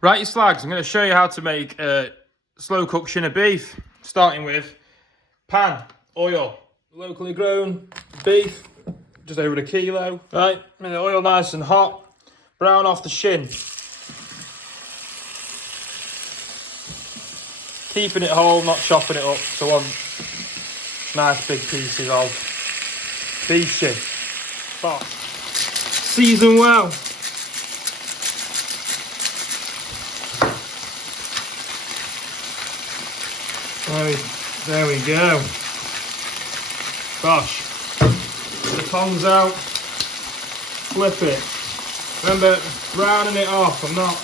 Right, you slags, I'm going to show you how to make slow cooked shin of beef. Starting with pan, oil, locally grown beef, just over a kilo. Right, make the oil nice and hot. Brown off the shin. Keeping it whole, not chopping it up. So I want nice big pieces of beef shin. Oh. Season well. There we go. Gosh. Get the tongs out. Flip it. Remember, browning it off. I'm not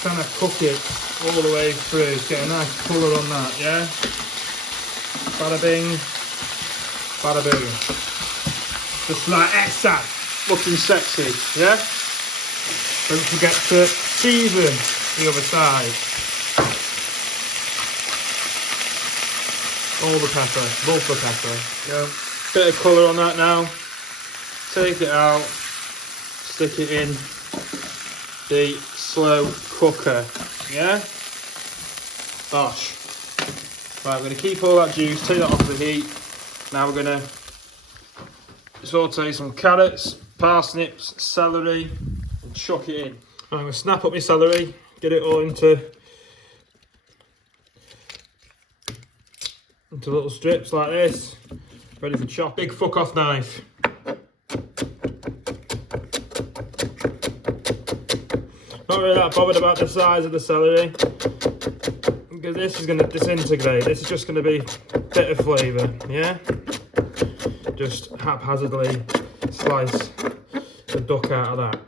trying to cook it all the way through. Get a nice colour on that, yeah? Bada bing. Bada boom. Just like that. Looking sexy, yeah? Don't forget to season the other side. All the pepper, both the pepper. Yeah. Bit of colour on that now. Take it out. Stick it in the slow cooker. Yeah? Gosh. Right, we're going to keep all that juice, take that off the heat. Now we're going to saute some carrots, parsnips, celery, and chuck it in. Right, I'm going to snap up my celery, get it all into little strips like this, ready for chop. Big fuck off knife. Not really that bothered about the size of the celery, because this is going to disintegrate. This is just going to be a bit of flavour, yeah? Just haphazardly slice the duck out of that.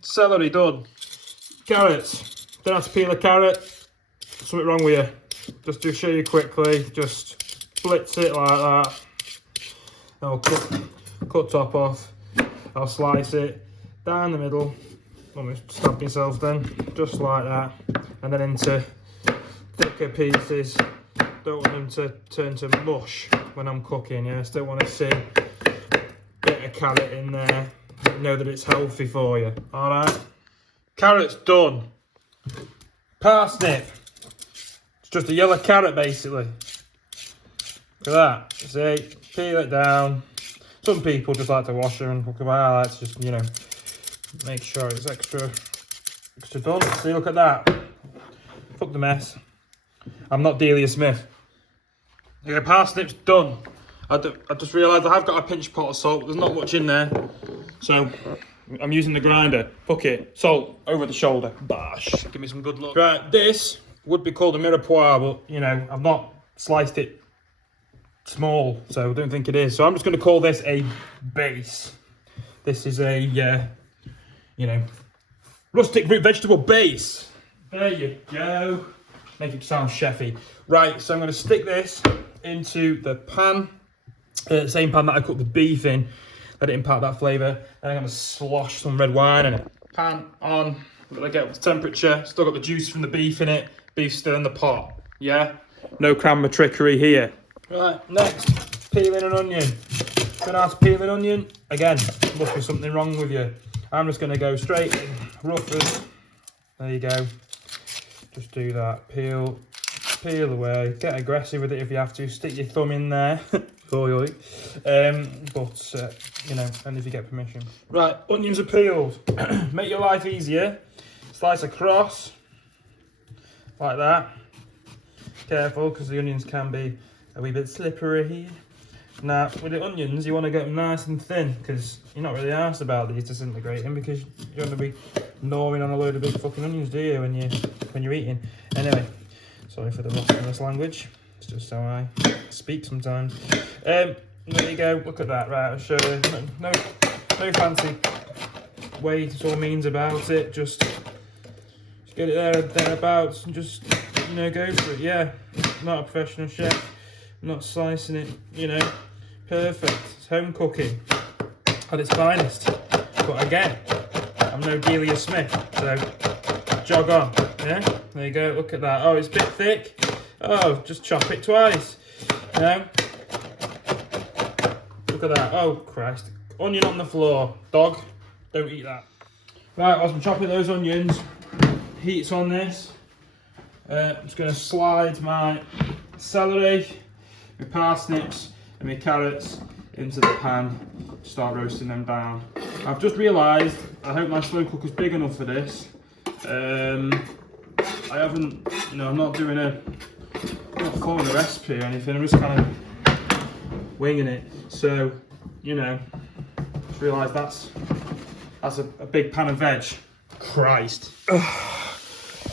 Celery done. Carrots. Don't have to peel a carrot. Something wrong with you. Just to show you quickly, just blitz it like that. I'll cut top off. I'll slice it down the middle. Almost stab myself then, just like that. And then into thicker pieces. Don't want them to turn to mush when I'm cooking, yeah? Still want to see a bit of carrot in there. Know that it's healthy for you, alright? Carrot's done. Parsnip. It's just a yellow carrot basically. Look at that. See, peel it down. Some people just like to wash them and cook them. I like to just, you know, make sure it's extra done. See, look at that. Fuck the mess. I'm not Delia Smith. Okay, parsnips done. I just realised I have got a pinch pot of salt. There's not much in there. So I'm using the grinder. Fuck it. Salt over the shoulder. Bash. Give me some good luck. Right, this would be called a mirepoix, but you know, I've not sliced it small, so I don't think it is. So I'm just going to call this a base. This is a, you know, rustic root vegetable base. There you go. Make it sound chefy. Right, so I'm going to stick this into the pan, same pan that I cooked the beef in. Let it impart that flavour. Then I'm going to slosh some red wine in it. Pan on. I'm going to get up to temperature. Still got the juice from the beef in it. Beef still in the pot. Yeah? No camera trickery here. Right, next, peeling an onion. Don't know how to peel an onion. Again, must be something wrong with you. I'm just going to go straight in, rough as. There you go. Just do that. Peel away. Get aggressive with it if you have to. Stick your thumb in there. But you know, and if you get permission. Right, onions are peeled. Make your life easier. Slice across like that. Careful, because the onions can be a wee bit slippery. Now, with the onions, you want to get them nice and thin, because you're not really arsed about these disintegrating, because you don't want to be gnawing on a load of big fucking onions, do you, when you're eating? Anyway, sorry for the loss in this language. It's just how I speak sometimes. There you go. Look at that. Right, I'll show you. No fancy ways or means about it. Just get it thereabouts, and just, you know, go for it. Yeah, not a professional chef. I'm not slicing it. You know, perfect. It's home cooking at its finest. But again, I'm no Delia Smith, so jog on. Yeah, there you go. Look at that. Oh, it's a bit thick. Oh, just chop it twice. You know? Look at that. Oh, Christ. Onion on the floor. Dog, don't eat that. Right, whilst I'm chopping those onions, heat's on this. I'm just going to slide my celery, my parsnips and my carrots into the pan, start roasting them down. I've just realised, I hope my slow cooker's big enough for this. I haven't, I'm not doing I'm not following a recipe or anything, I'm just kind of winging it. So, just realised that's a big pan of veg. Christ.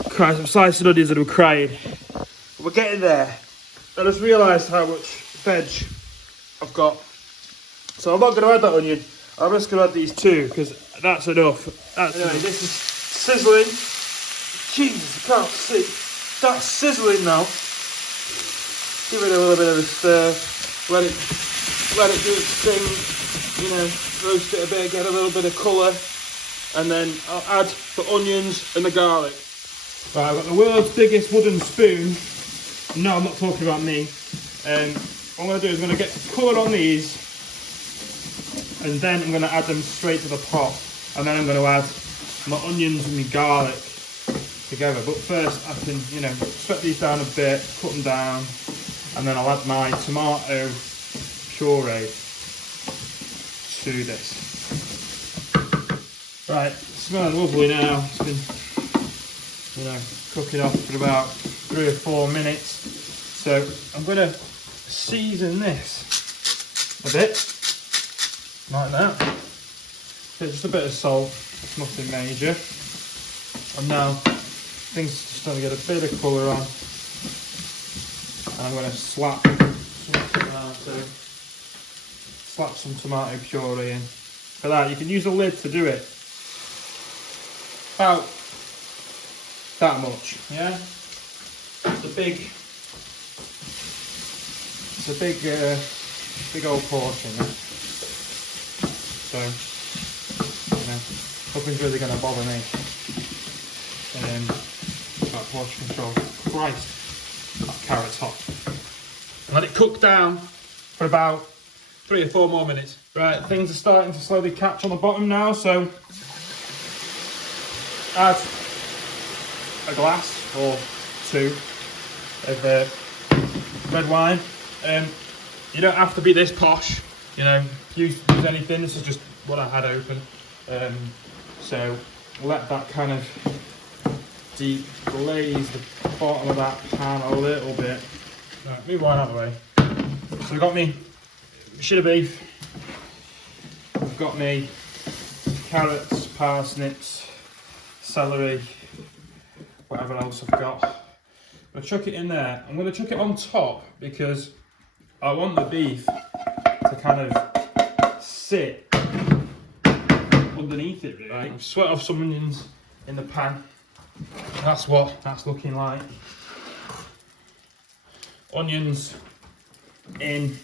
Christ, I'm slicing onions and I'm crying. We're getting there. I just realised how much veg I've got. So I'm not going to add that onion. I'm just going to add these two because that's enough. Anyway, this is sizzling. Jesus, I can't see. That's sizzling now. Give it a little bit of a stir. Let it do its thing. Roast it a bit, get a little bit of colour. And then I'll add the onions and the garlic. Right, I've got the world's biggest wooden spoon. No, I'm not talking about me. What I'm going to do is I'm going to get colour on these, and then I'm going to add them straight to the pot, and then I'm going to add my onions and my garlic together. But first I can, sweat these down a bit, cut them down, and then I'll add my tomato puree to this. Right, it's smelling lovely now. It's been, cooking off for about 3 or 4 minutes. So I'm going to season this a bit, like that. So just a bit of salt, it's nothing major. And now things are starting to get a bit of colour on. And I'm going to slap some tomato puree in. For that, you can use a lid to do it. About that much, yeah. It's a big old portion. Yeah? So, nothing's really going to bother me. That portion control. Christ, that carrot's hot. And let it cook down for about 3 or 4 more minutes. Right, things are starting to slowly catch on the bottom now, so add a glass or 2 of red wine. You don't have to be this posh, use anything. This is just what I had open. So let that kind of deep glaze the bottom of that pan a little bit. Right, move wine out of the way. So we've got me shin of beef. I've got me carrots, parsnips, celery, whatever else I've got. I'm going to chuck it in there. I'm going to chuck it on top because I want the beef to kind of sit underneath it, really. Right. I've sweat off some onions in the pan. That's what that's looking like. Onions in.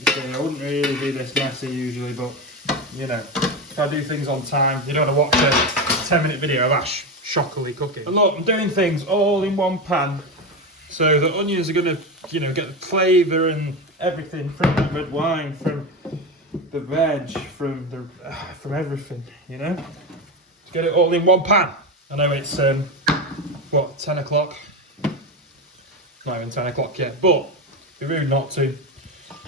You see, I wouldn't really be this messy usually, but if I do things on time, you don't want to watch a 10-minute video of Ash shockily cooking. And look, I'm doing things all in one pan, so the onions are going to, get the flavour and everything from the red wine, from the veg, from everything, Just get it all in one pan. I know it's 10 o'clock. Not even 10 o'clock yet, but it'd be rude not to.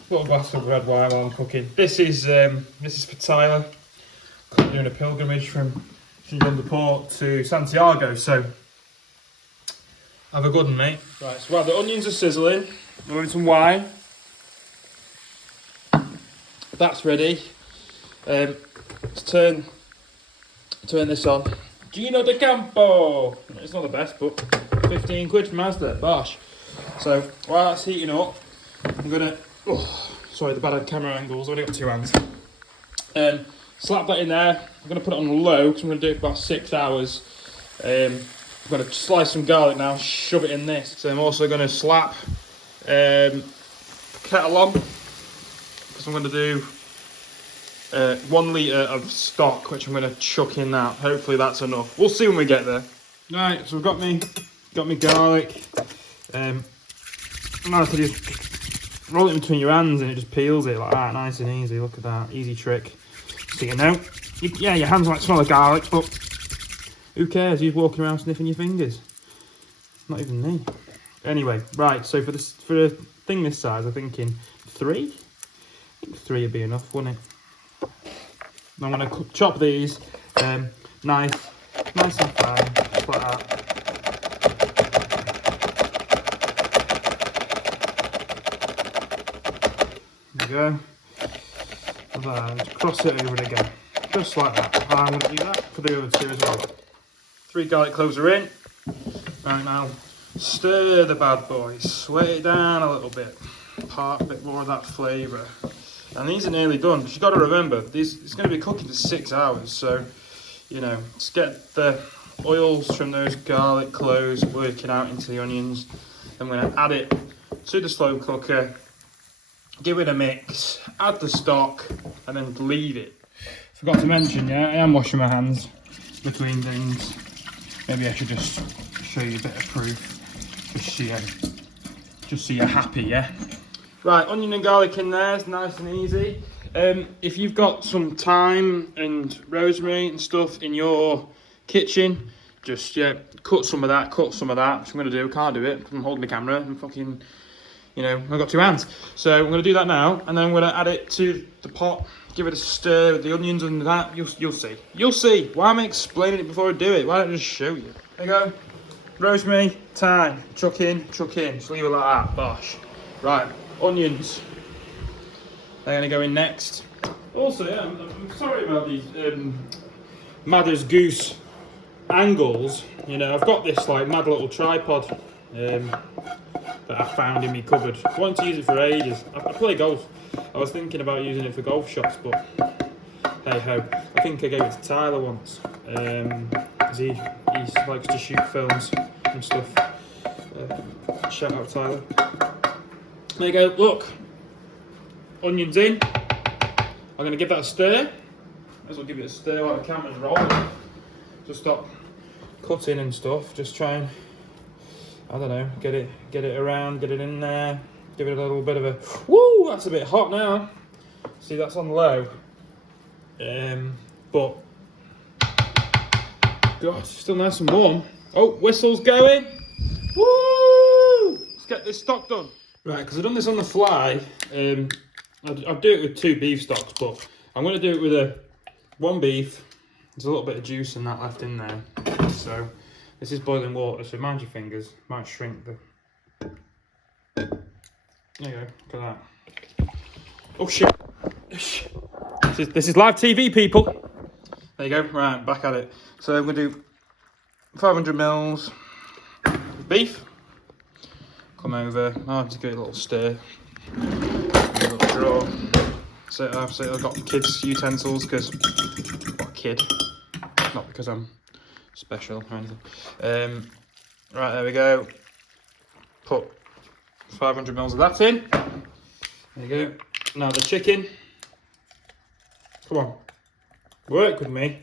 Got a glass of red wine while I'm cooking. This is for Tyler. I'm doing a pilgrimage from St John de Port to Santiago, so have a good one, mate. Right, so while the onions are sizzling, I'm having some wine. That's ready. Let's turn this on. Gino de Campo. It's not the best, but 15 quid from Asda. Bosh. So while that's heating up, I'm gonna. Oh, sorry, the bad camera angles. I've only got 2 hands. Slap that in there. I'm gonna put it on low because I'm gonna do it for about 6 hours. I'm gonna slice some garlic now, shove it in this. So I'm also gonna slap kettle on because I'm gonna do 1 litre of stock, which I'm gonna chuck in that. Hopefully that's enough. We'll see when we get there. Right, so we've got me garlic. Now to just roll it between your hands and it just peels it like that, nice and easy. Look at that, easy trick. So you know, yeah, your hands might smell of garlic, but who cares? Who's walking around sniffing your fingers? Not even me. Anyway, right. So for a thing this size, I'm thinking 3. I think 3 would be enough, wouldn't it? I'm going to chop these nice and fine, just like that. There we go. And then cross it over again, just like that. I'm going to do that for the other 2 as well. 3 garlic cloves are in. Right, now stir the bad boy, sway it down a little bit, part a bit more of that flavour. And these are nearly done, because you've got to remember, it's going to be cooking for 6 hours, so, you know, just get the oils from those garlic cloves working out into the onions. I'm going to add it to the slow cooker, give it a mix, add the stock, and then leave it. Forgot to mention, yeah, I am washing my hands between things. Maybe I should just show you a bit of proof, just so you're happy, yeah? Right, onion and garlic in there, it's nice and easy. If you've got some thyme and rosemary and stuff in your kitchen, just, yeah, cut some of that, which I'm going to do. Can't do it, I'm holding the camera and fucking, you know, I've got 2 hands. So I'm going to do that now, and then I'm going to add it to the pot, give it a stir with the onions and that. You'll see. You'll see. Why am I explaining it before I do it? Why don't I just show you? There you go. Rosemary, thyme, chuck in, just leave it like that, bosh. Right, onions. They're going to go in next. Also, yeah, I'm sorry about these mad as goose angles. You know, I've got this like mad little tripod that I found in my cupboard. I wanted to use it for ages. I play golf. I was thinking about using it for golf shots, but hey ho. I think I gave it to Tyler once, because he likes to shoot films and stuff. Shout out Tyler. There you go, look. Onions in. I'm going to give that a stir. Might as well give it a stir while the camera's rolling. Just stop cutting and stuff. Just try and, I don't know, get it around, get it in there. Give it a little bit of a, woo, that's a bit hot now. See, that's on low. But, God, it's still nice and warm. Oh, whistle's going. Woo! Let's get this stock done. Right, because I've done this on the fly. I'll do it with 2 beef stocks, but I'm going to do it with 1 beef. There's a little bit of juice and that left in there. So, this is boiling water, so mind your fingers. Might shrink the... There you go, look at that. Oh shit. This is live TV, people. There you go, right, back at it. So I'm going to do 500 mils beef. Come over, I'll just give it a little stir. A little draw. So I've got kids' utensils, because I've got a kid. Not because I'm special or anything. Right, there we go. Put 500 mils of that in. There you go. Now the chicken. Come on. Work with me.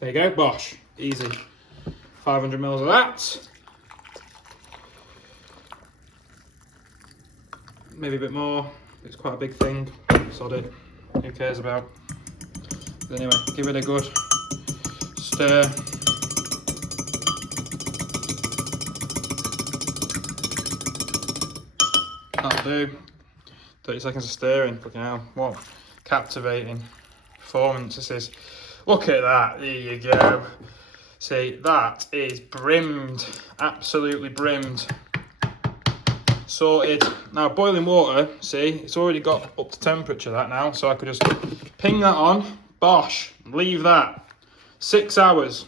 There you go. Bosh. Easy. 500 mils of that. Maybe a bit more. It's quite a big thing. Sod it. Who cares about? But anyway, give it a good stir. That'll do. 30 seconds of stirring. Fucking hell. What captivating performance this is. Look at that. There you go. See, that is brimmed. Absolutely brimmed. Sorted. Now, boiling water, see, it's already got up to temperature, that now. So I could just ping that on. Bosh. Leave that. 6 hours.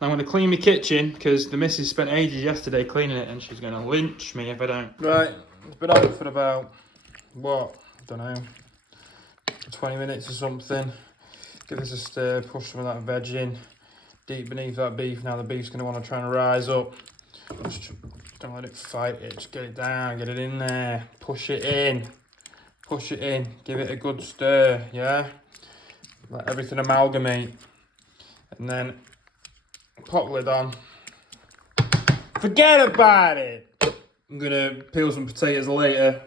I'm going to clean my kitchen, because the missus spent ages yesterday cleaning it, and she's going to lynch me if I don't. Right. It's been on for about, what, I don't know, 20 minutes or something. Give this a stir, push some of that veg in, deep beneath that beef. Now the beef's going to want to try and rise up. Just don't let it fight it, just get it down, get it in there, push it in, give it a good stir, yeah? Let everything amalgamate. And then pop lid on. Forget about it! I'm going to peel some potatoes later.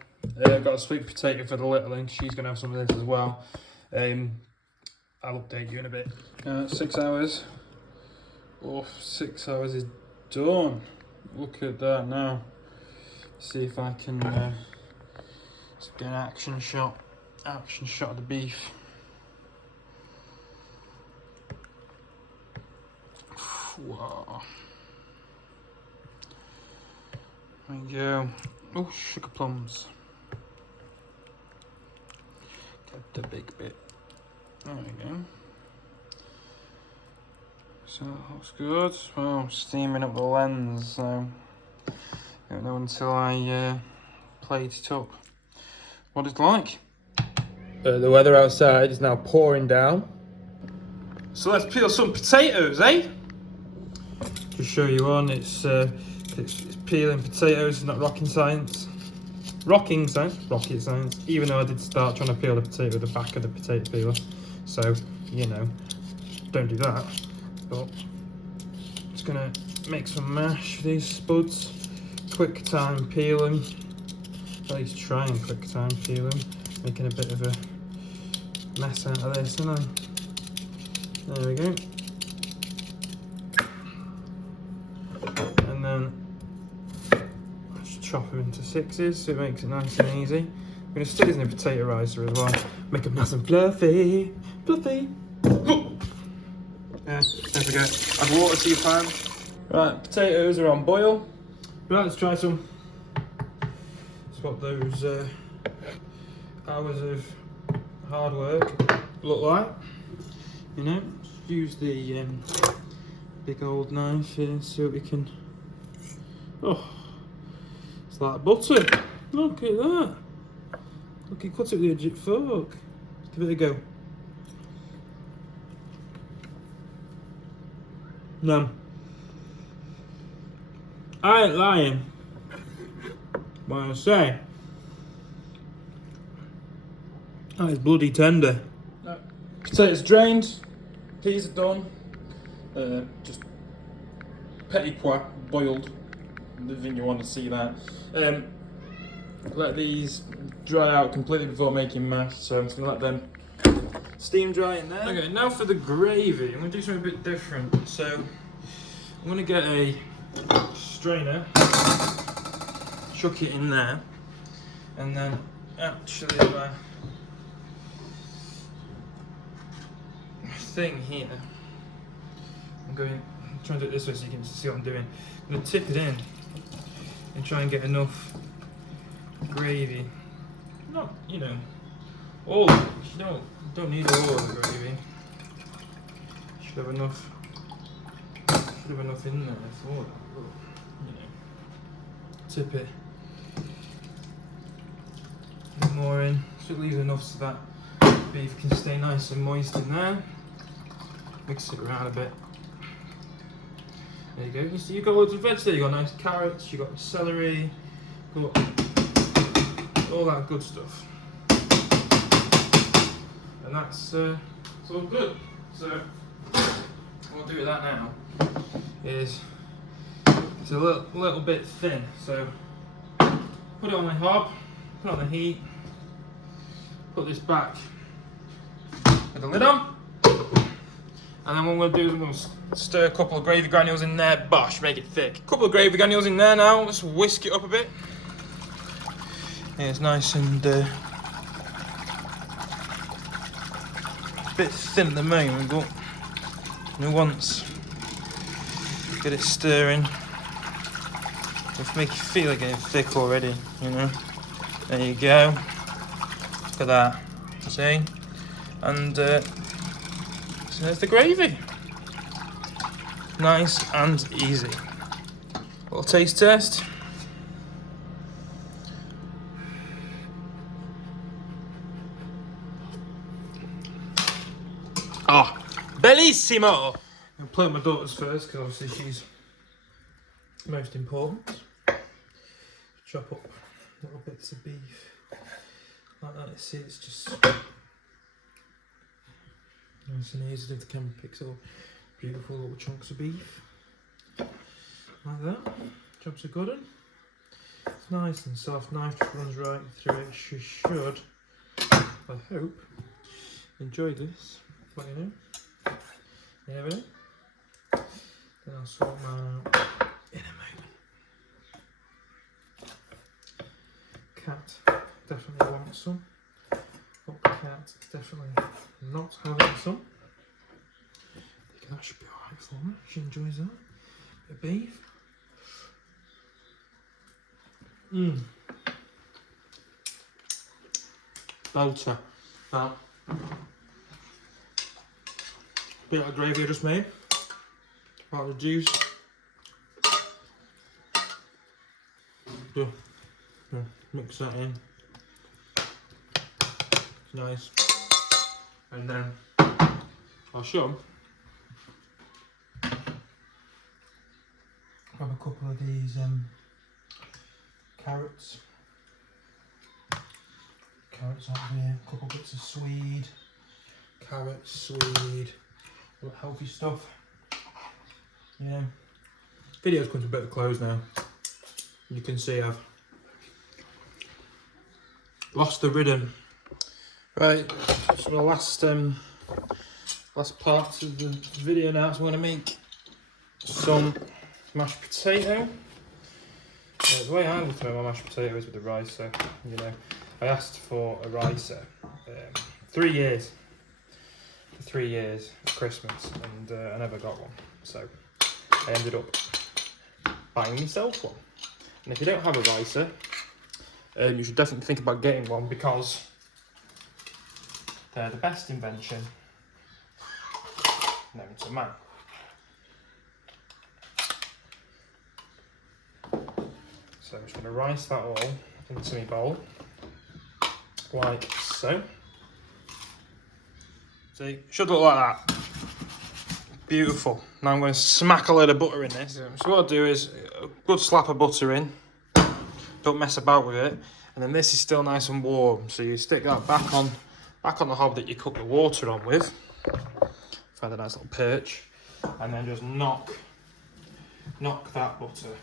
I've got a sweet potato for the little one. She's going to have some of this as well. I'll update you in a bit. 6 hours. Oh, 6 hours is done. Look at that now. See if I can just get an action shot of the beef. Wow. There we go. Oh, sugar plums. Get the big bit. There we go. So that looks good. Well, steaming up the lens, so I don't know until I plate it up what it's like. The weather outside is now pouring down. So let's peel some potatoes, eh? To show you on, it's peeling potatoes, it's not rocket science. Rocket science. Even though I did start trying to peel the potato with the back of the potato peeler. So, you know, don't do that. But just gonna make some mash with these spuds. Quick time peel them. At least try and quick time peel them. Making a bit of a mess out of this, isn't I? There we go. And then just chop them into sixes so it makes it nice and easy. I'm going to stick these in a potato ricer as well. Make them nice and fluffy. Fluffy. Yeah, don't forget, add water to your pan. Right, potatoes are on boil. Right, let's try some. It's what those hours of hard work look like. You know, just use the big old knife here so we can. Oh, it's like butter. Look at that. Look, he cuts it with the Egypt fork. Let's give it a go. No, I ain't lying when I say that is bloody tender. Potatoes drained, peas are done. Just petit pois boiled. The thing you want to see that. Let these dry out completely before making mash, so I'm just gonna let them steam dry in there. Okay, now for the gravy. I'm gonna do something a bit different. So I'm gonna get a strainer, chuck it in there, and then actually my thing here. I'm trying to do it this way so you can see what I'm doing. I'm gonna tip it in and try and get enough gravy. Not, you know, all of it. You don't need all of the gravy. Should have enough in there for that. But, you know, tip it a bit more in. So it leaves enough so that beef can stay nice and moist in there. Mix it around a bit. There you go. You see, you've got loads of veg there. You've got nice carrots, you've got celery, got all that good stuff. And that's all good. So what we'll do with that now is it's a little bit thin. So put it on the hob, put it on the heat, put this back with the lid on. And then what I'm going to do is I'm going to stir a couple of gravy granules in there. Bosh, make it thick. A couple of gravy granules in there now. Let's whisk it up a bit. Yeah, it's nice and a bit thin at the moment, but once get it stirring, it'll make you feel it getting thick already, you know. There you go. Look at that. See? And so there's the gravy. Nice and easy. Little taste test. Oh, bellissimo! I'm play with my daughters first because obviously she's most important. Chop up little bits of beef like that. See, it's just nice and easy if the camera picks up. Beautiful little chunks of beef like that. Chunks are good. It's nice and soft. Knife just runs right through it. She should, I hope, enjoy this. let you know. You never know. Then I'll sort mine out in a moment. Cat definitely wants some. But cat definitely not having some. I think that should be alright for her. She enjoys that. Bit of beef. Belter. That bit of gravy I just made. Part of the juice. Yeah, mix that in. It's nice. And then I'll show them. Grab a couple of these carrots. Carrots out here, a couple bits of swede. Carrots, swede, all that healthy stuff. Yeah. Video's come to a bit of a close now. You can see I've lost the rhythm. Right, so the last parts of the video now, so I'm going to make some mashed potato. The way I look at my mashed potato is with the ricer. You know, I asked for a ricer 3 years. For 3 years at Christmas, and I never got one. So I ended up buying myself one. And if you don't have a ricer, you should definitely think about getting one, because they're the best invention known to man. So I'm just going to rice that all into my bowl, like so. See, should look like that. Beautiful. Now I'm going to smack a load of butter in this. So what I'll do is a good slap of butter in. Don't mess about with it. And then this is still nice and warm. So you stick that back on the hob that you cook the water on with. Find a nice little perch. And then just knock that butter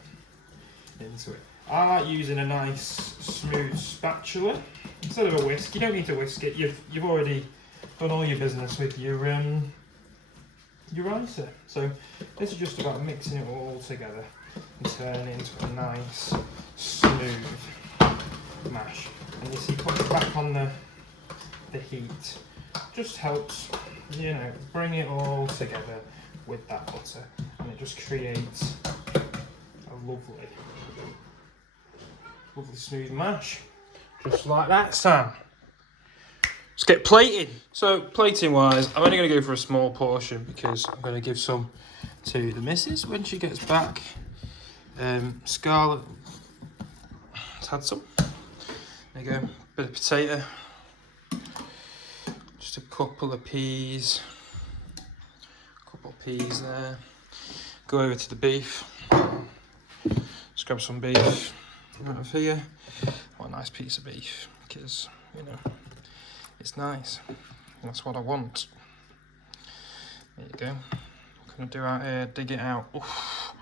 into it. I like using a nice smooth spatula instead of a whisk. You don't need to whisk it. You've already done all your business with your ricer. So this is just about mixing it all together and turning it into a nice smooth mash. And you see, putting it back on the heat just helps, you know, bring it all together with that butter, and it just creates a lovely smooth mash, just like that, Sam. Let's get plating. So plating wise, I'm only going to go for a small portion because I'm going to give some to the missus when she gets back. Scarlett has had some. There you go, bit of potato, just a couple of peas there. Go over to the beef. Let's grab some beef out of here. What a nice piece of beef, because, you know, it's nice. That's what I want. There you go. What can I do out here? Dig it out. Oof,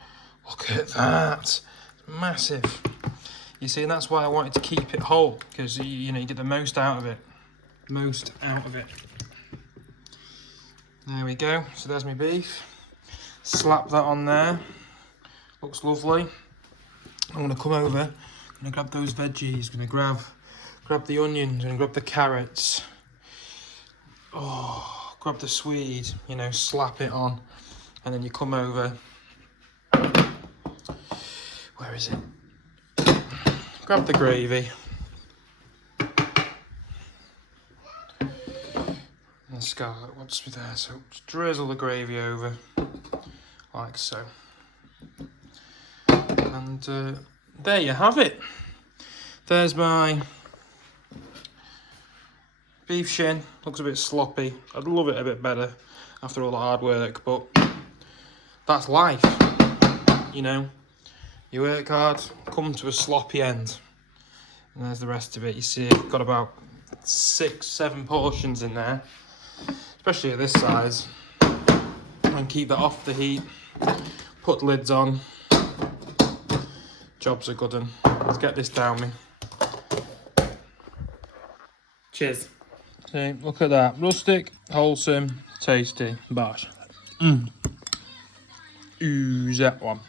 look at that. It's massive. You see, and that's why I wanted to keep it whole, because you know, you get the most out of it. There we go. So there's my beef. Slap that on there. Looks lovely. I'm going to come over. I'm going to grab those veggies. I'm going to grab the onions and grab the carrots. Oh, grab the swede. You know, slap it on, and then you come over. Where is it? Grab the gravy. And Scarlett wants me there, so just drizzle the gravy over, like so. And there you have it. There's my beef shin. Looks a bit sloppy. I'd love it a bit better after all the hard work, but that's life. You know, you work hard, come to a sloppy end. And there's the rest of it. You see, I've got about 6-7 portions in there, especially at this size. And keep that off the heat. Put lids on. Job's a good one. Let's get this down me. Cheers. See, look at that. Rustic, wholesome, tasty. Bosh. Ooze that one.